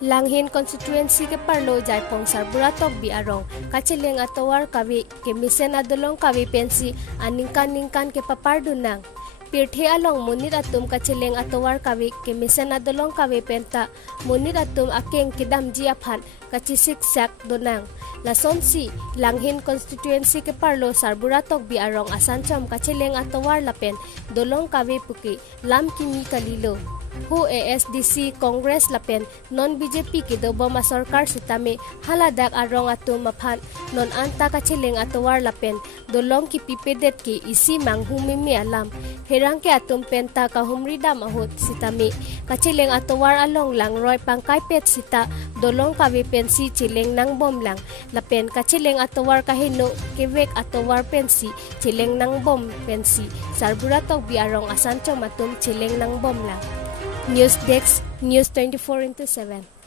Langhin constituency ke parlo jaipong Sarburatok bi arong kachileng atawar kawi ke misen adolong kawi pensi aningkan ke papardunang pirthi along munit atum kachileng atawar kawi ke misen adolong kawi penta munit atum akeng kidam jiaphan kachisik sak donang lasonsi langhin constituency ke parlo Sarburatok bi arong asancham kachileng atawar lapen dolong kawi puki lam kimi kalilo Hu ASDC Congress lapen non BJP ki dobo masarkar sitame haladak arong atum maphan non anta kachileng atawar lapen dolong ki pipedet ki isi manghumimi alam herang ke atum penta ka humridam ahot sitame kachileng atawar along langroy pangkai pet sita dolong kawi pensi chileng nang bom lang lapen kachileng atawar kahino kewek atawar pensi chileng nang bom pensi Sarburatok bi arong asancho matum chileng nang bom lang News Desk, News 24/7.